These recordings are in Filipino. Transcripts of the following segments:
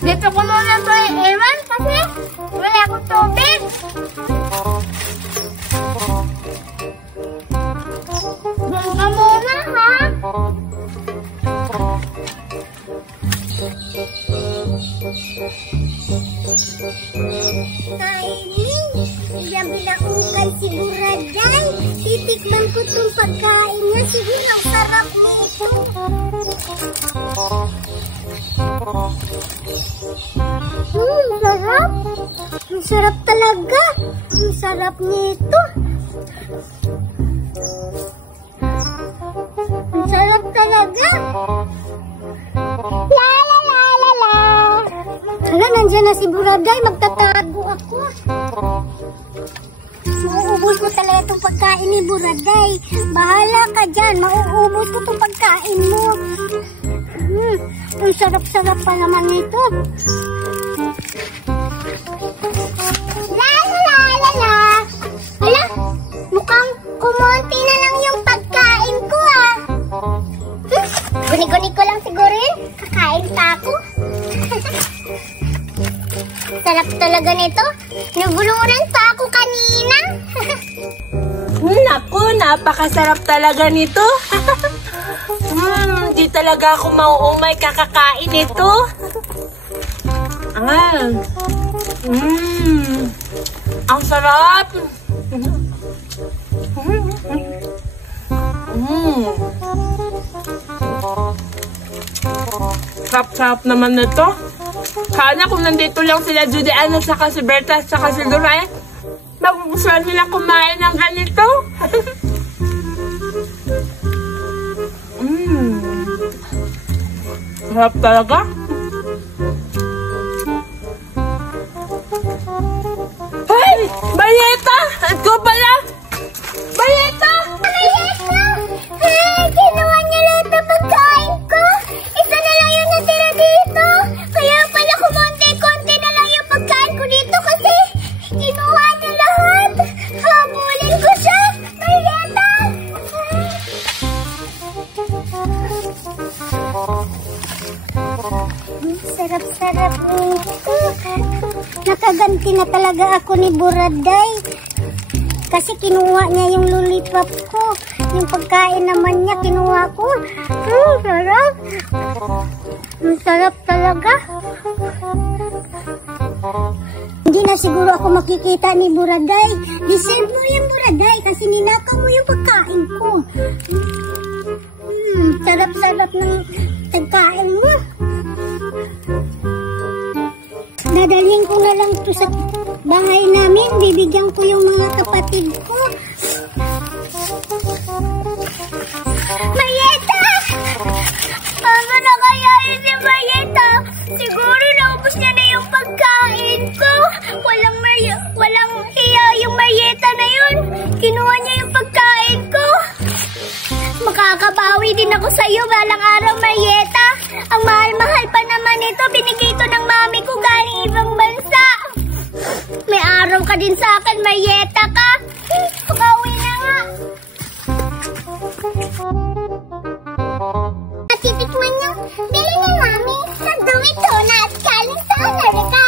Dito ko muna ito iiwan kasi wala akong tubig. Doon ka muna, ha? Kainin, diyan binakukay si Buraday. Titikman ko itong pagkain niya. Siguro ang sarap nito. Sarap. Ang sarap talaga. Ang sarap nito. Ang sarap talaga. La la la la la. Hala, nandiyan na si Buraday. Magtatago ako. Mauubos ko talaga itong pagkain ni Buraday. Bahala ka dyan. Mauubos ko itong pagkain mo. Ang sarap-sarap pa naman nito. La la la la. Hala, mukhang kumonti na lang yung pagkain ko, ah. Guni-guni ko lang siguro yun. Kakain pa ako. Sarap talaga nito. Nabulunan pa ako kanina. Naku, napakasarap talaga nito. Di talaga ako mauumay kakakain ito. Ang sarap. Sarap-sarap naman nito. Sana kung nandito lang sila Julian at saka si Berta at saka si Duray, magugustuhan nila kumain ng ganito. Sarap talaga. Hey! Bayeta! Ito pala! Bayeta! Bayeta! Hey! Ginawa niya lahat ng pagkain ko! Isa na lang yung natira dito! Kaya pala kumonti-konti na lang yung pagkain ko dito kasi kinuha niya lahat! Habulin ko siya! Bayeta! Sarap-sarap nito. Nakaganti na talaga ako ni Buraday. Kasi kinuha niya yung lollipop ko. Yung pagkain naman niya, kinuha ko. Sarap. Ang sarap talaga. Hindi na siguro ako makikita ni Buraday. Deserve mo yung Buraday kasi ninakaw mo yung pagkain ko. Sarap-sarap ng pagkain mo. Dadalhin ko na lang ito sa bahay namin. Bibigyan ko yung mga kapatid ko. Mayeta! Ano na kaya yun si Mayeta? Siguro naubos niya na yung pagkain ko. Walang hiya yung Mayeta na yun. Kinuha niya yung pagkain ko. Makakabawi din ako sa'yo balang araw, Mayeta. Ang mahal-mahal pa naman ito. Binigay ito ng mami ko galing ibang bansa. May araw ka din sa akin, Mayeta ka. Pag-uwi na nga. Natitikman niyo, bili ni mami sa Dumi Donuts galing sa Amerika.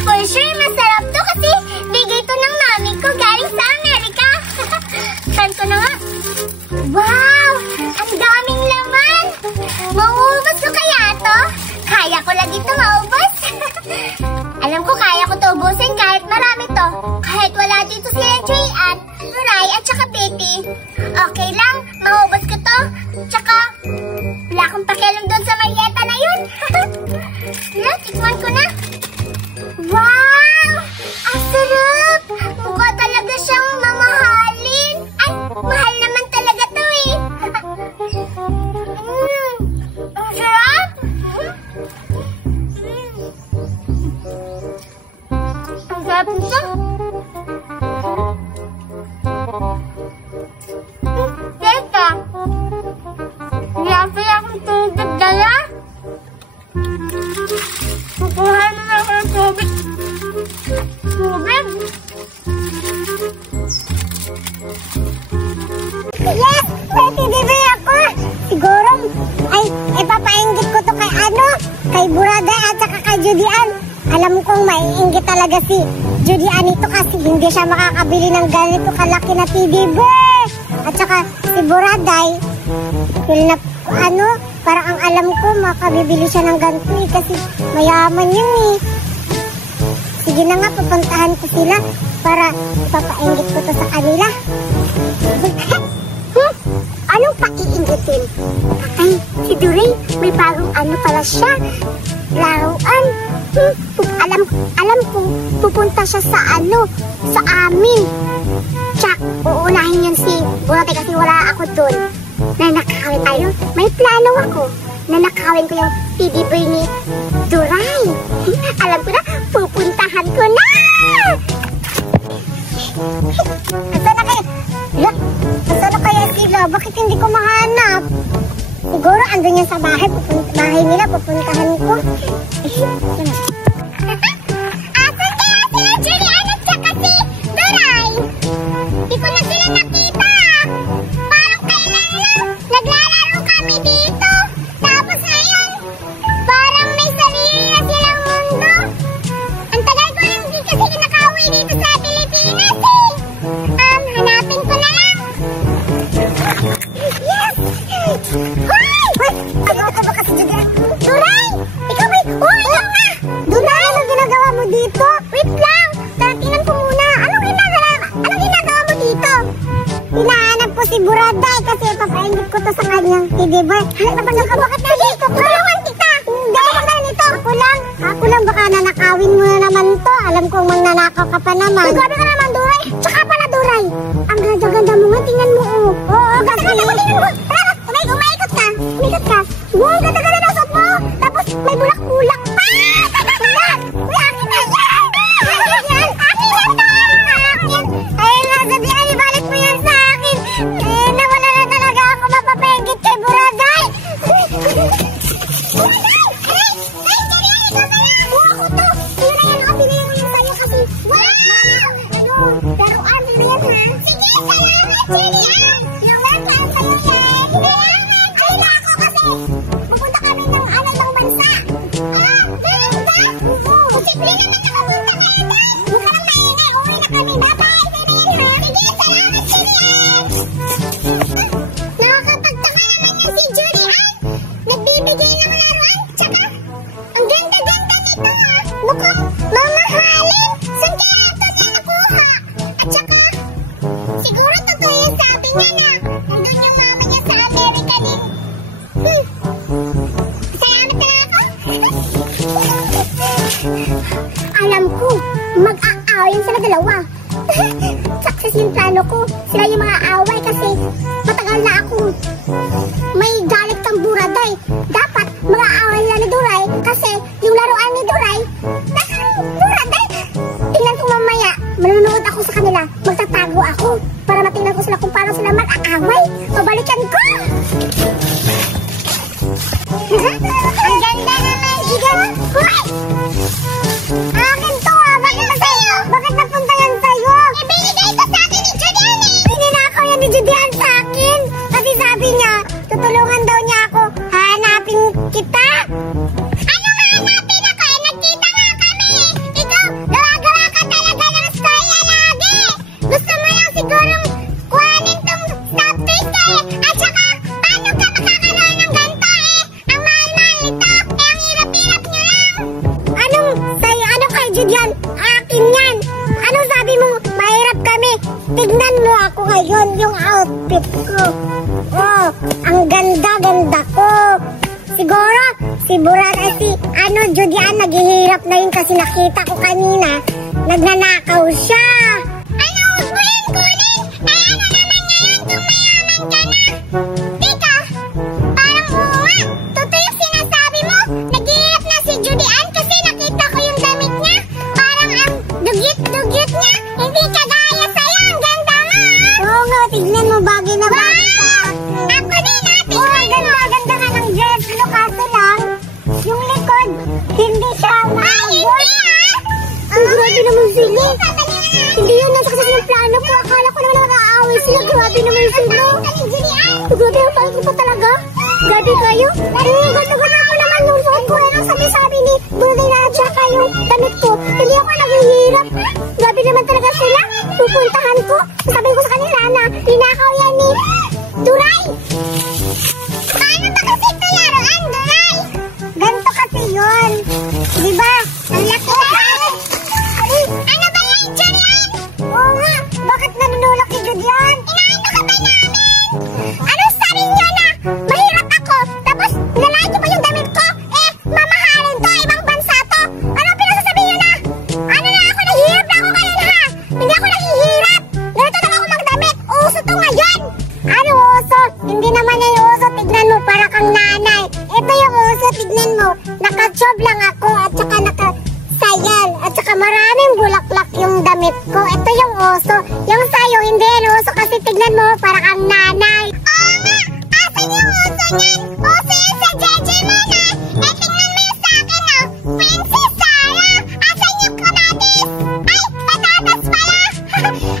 For sure, masarap to kasi bigay to ng mami ko galing sa Amerika. Saan ko na nga? Wow! Ang daming laman! Mauubos ko kaya to? Kaya ko lang ito maubos. Alam ko kaya ko to ubusin kahit marami to. Kahit wala dito sila Julian, Duray at saka Betty. Okay lang, maubos ko to. Tsaka, wala akong pakialam doon sa Mayeta na yun. Wala, tikman ko na. Wow! Ang sarap! Mukha talaga siyang mamahalin. Ay, mahal naman talaga to eh. Ang sarap! Ang sarap nito. Teka, hindi akong tubig dala. Kukuha na ako ng tubig. Alam kong maiinggit talaga si Judy Anito kasi hindi siya makakabili ng ganito kalaki na teddy bear. At saka si Buraday, parang ang alam ko makabibili siya ng ganito kasi mayaman yun eh. Sige na nga, pupuntahan ko sila para ipapainggit ko to sa kanila. Anong paiinggitin? Ay, si Duray, may bagong pala siya. Laruan. Alam ko, pupunta siya sa sa amin. Tsak, uunahin yun si Buraday kasi wala ako dun. Nanakawin tayo. May plano ako. Nanakawin ko yung teddy bear ni Duray. Alam ko na, pupuntahan ko na! Asa na kayo? Asa na kaya sila? Bakit hindi ko mahanap? Siguro andun yan sa bahay. Bahay nila, pupuntahan ko. Asan kaya sila Julian at saka si Duray? Di ko na sila nakita. Parang kailan lang naglalaro kami dito. Tapos ngayon, parang may sarili na silang mundo. Ang tagal ko lang hindi kasi nakauwi dito sa Pilipinas eh. Hanapin ko na lang. Yes! Hoy! Ano ka ba kasi Julian? Duray! Ikaw may... Uy! Duray, ano ginagawa mo dito? Wait lang! Tingnan ko muna. Anong ginagawa mo dito? Hinahanap ko si Buraday kasi papainggit ko to sa kanyang teddy bear. Bakit na dito? Tulungan kita! Hindi ako magdala nito. Ako lang baka nanakawin mo na naman to. Alam kong magnanakaw ka pa naman. Grabe ka naman, Duray. Tsaka pala, Duray. Ang ganda-ganda mo nga. Tingnan mo, oh. Oo, kasi. Tingnan mo. Umaikot ka. Wow, ganda-ganda na suot mo. Tapos may bulak-bulak pa. Uy, akin na yan. Akin na to. Ay, nasabihan, ibalik mo yan sa akin. Nawala na talaga ako mapapainggit kay Buraday. Laruan mo yan, ha? Sige, salamat, Julian! You're welcome, salamat! Ay, ako kasi! Pupunta kami ng bansa! Ganda! Simple naman nakapunta ka na! Huwag ka lang maingay, uwi na kami! Bye-bye, Julian, ha? Sige, salamat, Julian! Nakakapagtaka naman yan si Julian! Nagbibigay ng laruan, tsaka ang ganda-ganda nito, ha? Mukhang mamahalin! Saan kaya ito na nakuha? At saka, siguro totoo yung sabi niya na nandun yung mama niya sa Amerika din. Salamat na ako. Alam ko, mag-aawayan sila dalawa. Success yung plano ko. Sila yung mga away kasi matagal na ako. May galit kang Buraday. Dapat mag-aaway nila ni Duray kasi yung laruan ni Duray, Buraday. Tingnan ko mamaya. Manunood ako sa kanila. Magtatago ako para matingnan ko sila kung paano sila mag-aaway. Pabalikan ko! Ang ganda naman, Igan! Hoy! Akin to ah! Bakit na sa'yo? Bakit napunta yan sa'yo? Ibinigay ko sa akin ni Julian eh! Pininakaw yan ni Julian sa akin! Kasi sabi niya, tutulungan daw niya ako. Hanapin kita! Ano hanapin ako eh? Nagkita nga kami eh! Ikaw, gawa-gawa ka talaga ng storya lagi! Gusto mo lang sigurong kuhanin tong stop twist eh! At saka, paano ka makakaroon ng ganito eh? Ang mahal-mahal nito! Eh, ang hirap-hirap nyo lang! Ano kay Julian? Akin yan! Anong sabi mo? Mahirap kami! Tignan mo ako ngayon yung outfit ko! Oh, ang ganda-ganda ko! Siguro, si Buraday, Julian, naghihirap na yun kasi nakita ko kanina, nagnanakaw siya. Ano? Huwag mo yan kunin! Eh, ano naman ngayon kung mayaman ka na? Teka, parang uwa. Totoo yung sinasabi mo? Naghihirap na si Julian kasi nakita ko yung damit niya. Parang ang dugyot-dugyot niya. Hindi kagaya sa'yo. Ang ganda mo! Oo nga, tignan mo, bagay na bagay sa akin. Ako din natin. Oo, ganda-ganda ka ng dress. Kaso lang, yung likod, hindi siya maagod. Ang grabe naman sila. Hindi yun nasa kasi yung plano ko. Akala ko naman nag-aaway sila. Grabe naman sila. Grabe ang pangit ko pa talaga. Grabe kayo. Ganda-ganda ko naman yung suot ko. Ang sabi-sabi ni Buraday na at saka yung yung damit ko. Hindi ako naghihirap. Grabe naman talaga sila. Pupuntahan ko. Sabihin ko sa kanila na ninakaw yan ni Duray. Paano ba kasi ito laruan, Duray? Ganito kasi yun. Diba? Ang laki na. Ano ba yan, Julian? Oo nga. Bakit nanunulak ni Julian? Inaano ka ba namin? Ano sabi niyo na? Mahirap ako. Tapos nalayan niyo pa yung damit ko? Eh, mamahalin to. Ibang bansa to. Ano pinasasabi niyo na? Ano na ako? Nahihirap na ako ngayon ha? Hindi ako nahihirap. Ganito na ako magdamit. Uso to ngayon. Ano uso? Hindi naman yung uso. Tignan mo para kang nanay. Ito yung uso. Tignan mo. Naka-job lang ako at saka naka-sayal. At saka maraming bulaklak yung damit ko. Ito yung uso. Yung sayo, hindi yan uso kasi tignan mo para kang nanay. Oo nga! Asan yung uso niyan? Uso yun sa Jeje mo na. Eh, tingnan mo yung sa akin oh. Princess Sarah! Asan yung kamatis? Ay, patatas pala!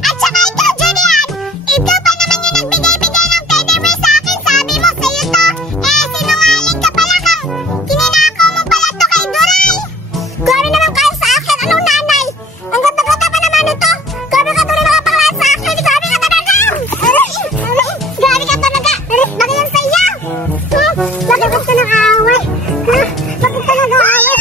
At saka ikaw, Julian! Ikaw pa naman yung nagbigay-bigay ng teddy bear sa akin. Sabi mo sa'yo to. Eh, sinungaling ka pala kang kininakaw mo pala to kay Duray. Grabe naman kayo sa akin. Anong nanay? Ang ganda-ganda pa naman ito. Grabe ka tuloy nakapanglaan sa akin. Grabe ka talaga. Grabe ka talaga. Bakit yan sa iyo? Bakit ka nag-aaway? Bakit ka nag-aaway?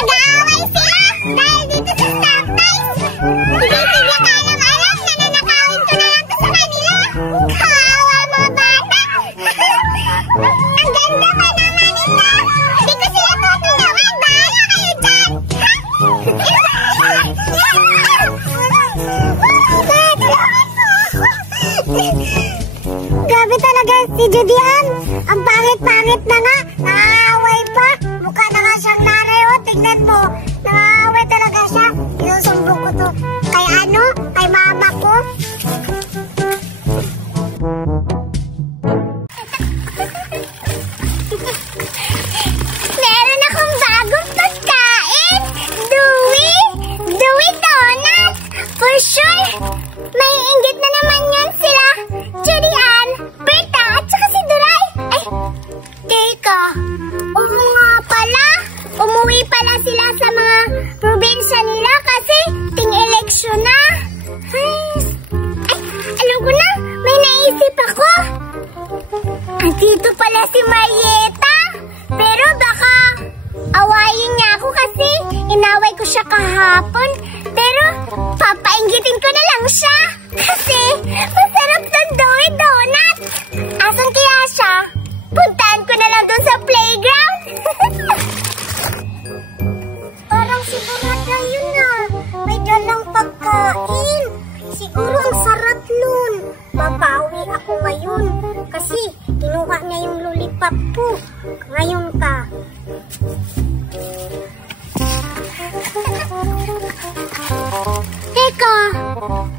Nag-aaway sila dahil dito sa Starbucks. Hindi sila alam-alam na nanakawin ko na lang to sa kanila. Kawawa mga bata. Ang ganda pa naman ito. Hindi ko sila tutulungan. Bahala kayo dyan. Grabe talaga si Julian. Ang pangit-pangit na nga. Naaaway pa. Mukha na nga siyang nanay. O, tignan mo. Naaaway talaga siya. Inusumbong ko to. Kay ano? Kay mama ko. Meron akong bagong pagkain. Dewy Donut. For sure. May inggit na naman yan sila. Julian, Berta, at saka si Duray. Ay, teka. Oo nga pala. Umuwi pala sila sa mga probinsya nila kasi ting-eleksyon na. Ay, alam ko na. May naisip ako. Andito pala si Marieta. Pero baka awayin niya ako kasi inaway ko siya kahapon. Pero papainggitin ko na lang siya. Kasi masarap sa Dewy Donut. Asan kaya siya? Puntahan ko na lang dun sa playground. Parang siguro na yun na. May dalang pagkain. Siguro ang sarap nun. Babawi ako ngayon. Kasi kinuha niya yung lollipop ko. Ngayon ka. Teka,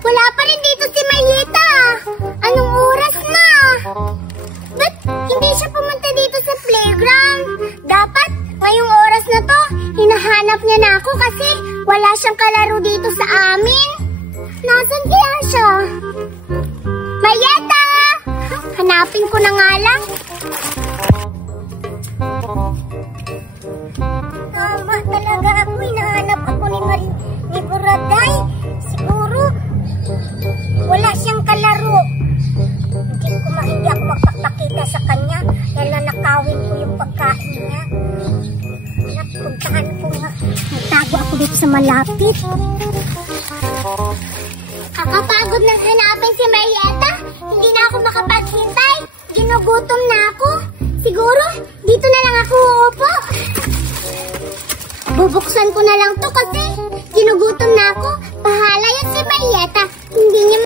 wala pa rin dito si Marieta. Anong oras na? Ba't hindi siya pumunta dito sa playground? Dapat ngayong oras na to, hinahanap niya na ako kasi wala siyang kalaro dito sa amin. Nasaan kaya siya? Marieta! Hanapin ko na nga lang. Tama talaga ako. Hinahanap ako ni Buraday. Siguro, wala siyang kalaro. Hindi ako magpapakita sa kanya dahil nanakawin ko yung pagkain niya. Napuntahan ko nga. Nagtago ako dito sa malapit. Kakapagod ng hanapin si Marieta. Hindi na ako makapaghintay. Ginugutom na ako. Siguro, dito na lang ako uupo. Bubuksan ko na lang to kasi ginugutom na ako. Bahala yan si Marieta. Hindi niya